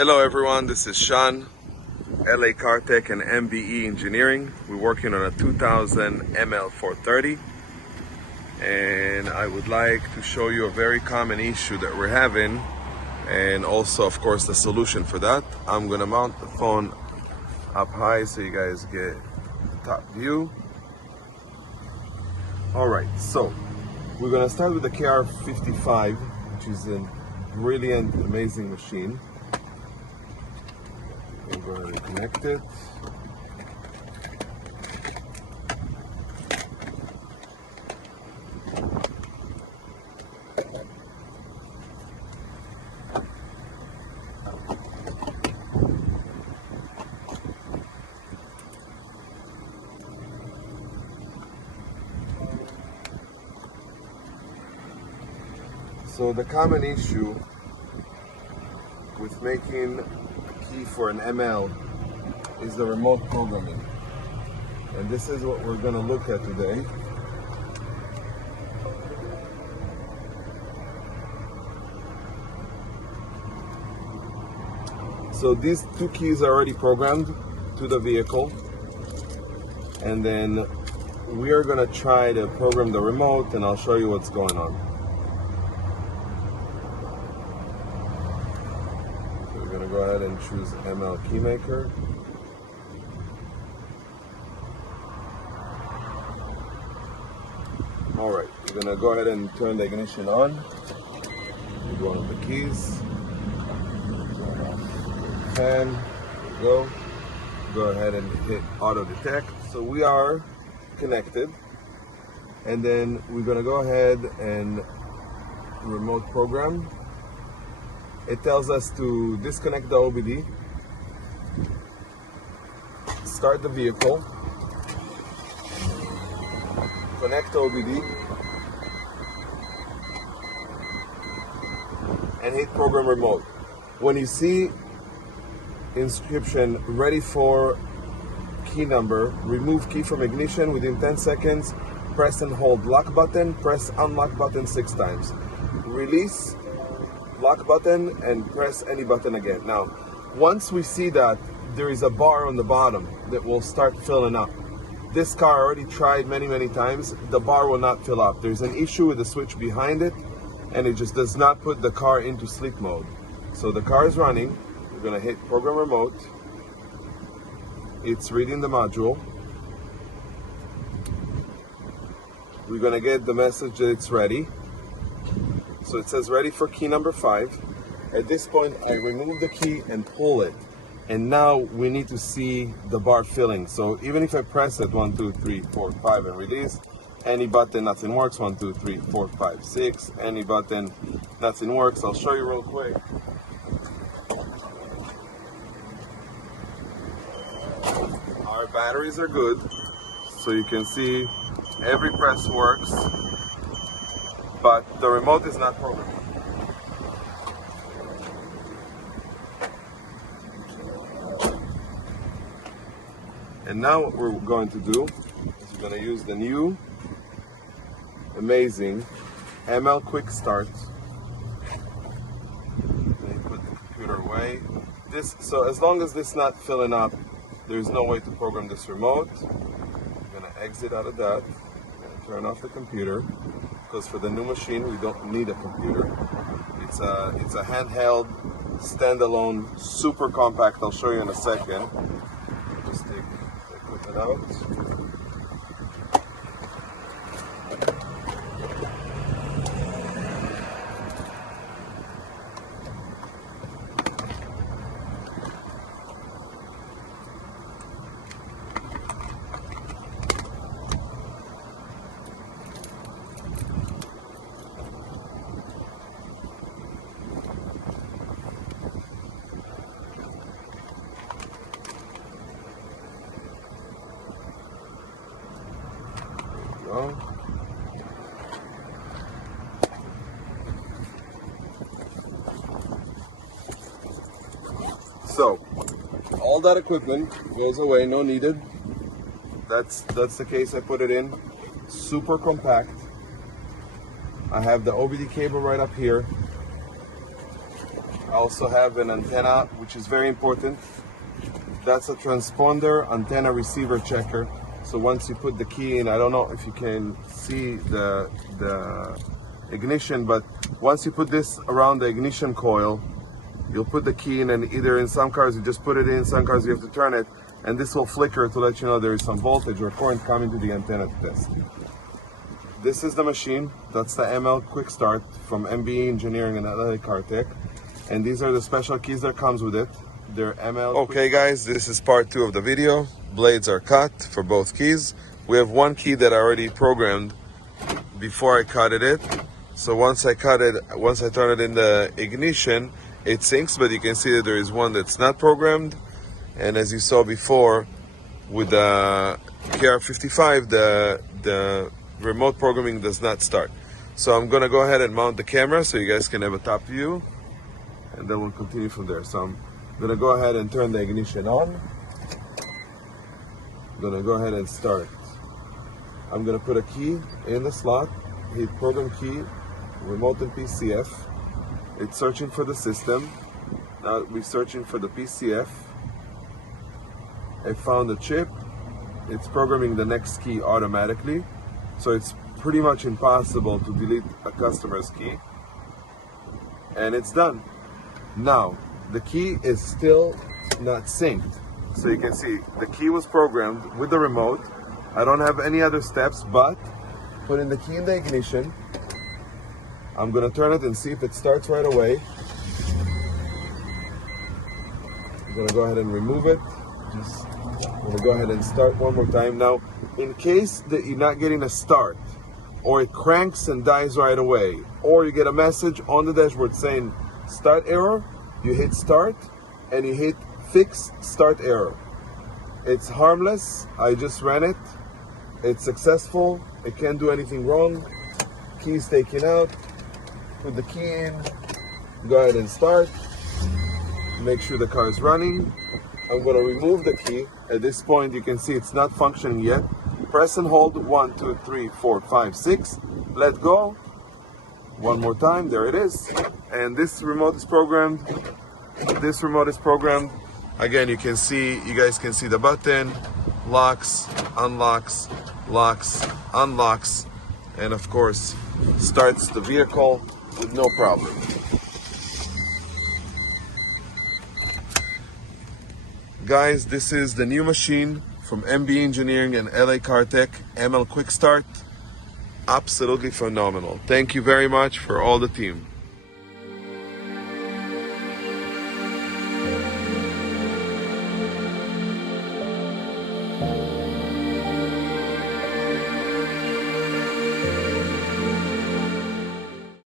Hello everyone, this is Sean, LA Cartech and MBE Engineering. We're working on a 2000 ML430 and I would like to show you a very common issue that we're having and also of course the solution for that. I'm gonna mount the phone up high so you guys get top view. Alright, so we're gonna start with the KR55, which is a brilliant, amazing machine. We're going to connect it. So the common issue with making a key for an ML is the remote programming. And this is what we're going to look at today. So these two keys are already programmed to the vehicle. And then we are going to try to program the remote and I'll show you what's going on. We're going to go ahead and choose ML Keymaker. Alright, we're going to go ahead and turn the ignition on with one of the keys. Turn off the fan. There we go. Go ahead and hit auto detect. So we are connected. And then we're going to go ahead and remote program. It tells us to disconnect the OBD, start the vehicle, connect OBD, and hit program remote. When you see inscription ready for key number, remove key from ignition within 10 seconds, press and hold lock button, press unlock button 6 times. Release lock button and press any button again. Now, once we see that there is a bar on the bottom that will start filling up. This car already tried many times, the bar will not fill up. There's an issue with the switch behind it and it just does not put the car into sleep mode. So the car is running, we're gonna hit program remote. It's reading the module. We're gonna get the message that it's ready. So it says ready for key number 5. At this point, I remove the key and pull it. And now we need to see the bar filling. So even if I press it 1, 2, 3, 4, 5 and release, any button, nothing works. 1, 2, 3, 4, 5, 6. Any button, nothing works. I'll show you real quick. Our batteries are good. So you can see every press works. But the remote is not programmed. And now what we're going to do is we're going to use the new amazing ML Quick Start. Let me put the computer away. So as long as this is not filling up, there's no way to program this remote. I'm going to exit out of that. I'm going to turn off the computer. Because for the new machine, we don't need a computer. It's a handheld, standalone, super compact. I'll show you in a second. Just take the equipment out. So, all that equipment goes away, no needed. That's the case I put it in. Super compact. I have the OBD cable right up here. I also have an antenna, which is very important. That's a transponder antenna receiver checker. So once you put the key in, I don't know if you can see the ignition, but once you put this around the ignition coil, you'll put the key in, and either in some cars you just put it in, some cars you have to turn it, and this will flicker to let you know there is some voltage or current coming to the antenna to test. This is the machine. That's the ML Quick Start from MBE Engineering and LA Car Tech. And these are the special keys that comes with it. They're ML. Okay guys, this is part 2 of the video. Blades are cut for both keys. We have one key that I already programmed before I cut it. So once I turn it in the ignition, it syncs, but you can see that there is one that's not programmed. And as you saw before with the KR55, the remote programming does not start. So I'm gonna go ahead and mount the camera so you guys can have a top view, and then we'll continue from there. So I'm gonna go ahead and turn the ignition on. I'm gonna go ahead and start. I'm gonna put a key in the slot, hit program key, remote and PCF. It's searching for the system. Now we're searching for the PCF. I found the chip. It's programming the next key automatically. So it's pretty much impossible to delete a customer's key. And it's done. Now, the key is still not synced. So you can see the key was programmed with the remote. I don't have any other steps but putting the key in the ignition. I'm gonna turn it and see if it starts right away. I'm gonna go ahead and remove it. I'm gonna go ahead and start one more time. Now, in case that you're not getting a start, or it cranks and dies right away, or you get a message on the dashboard saying start error, you hit start and you hit fix start error. It's harmless. I just ran it. It's successful. It can't do anything wrong. Key's taken out. Put the key in. Go ahead and start. Make sure the car is running. I'm going to remove the key. At this point, you can see it's not functioning yet. Press and hold 1, 2, 3, 4, 5, 6. Let go. One more time. There it is. And this remote is programmed. This remote is programmed. Again, you guys can see the button. Locks, unlocks, locks, unlocks, and of course, starts the vehicle with no problem. Guys, this is the new machine from MBE Engineering and LA Car Tech, ML Quick Start. Absolutely phenomenal. Thank you very much for all the team.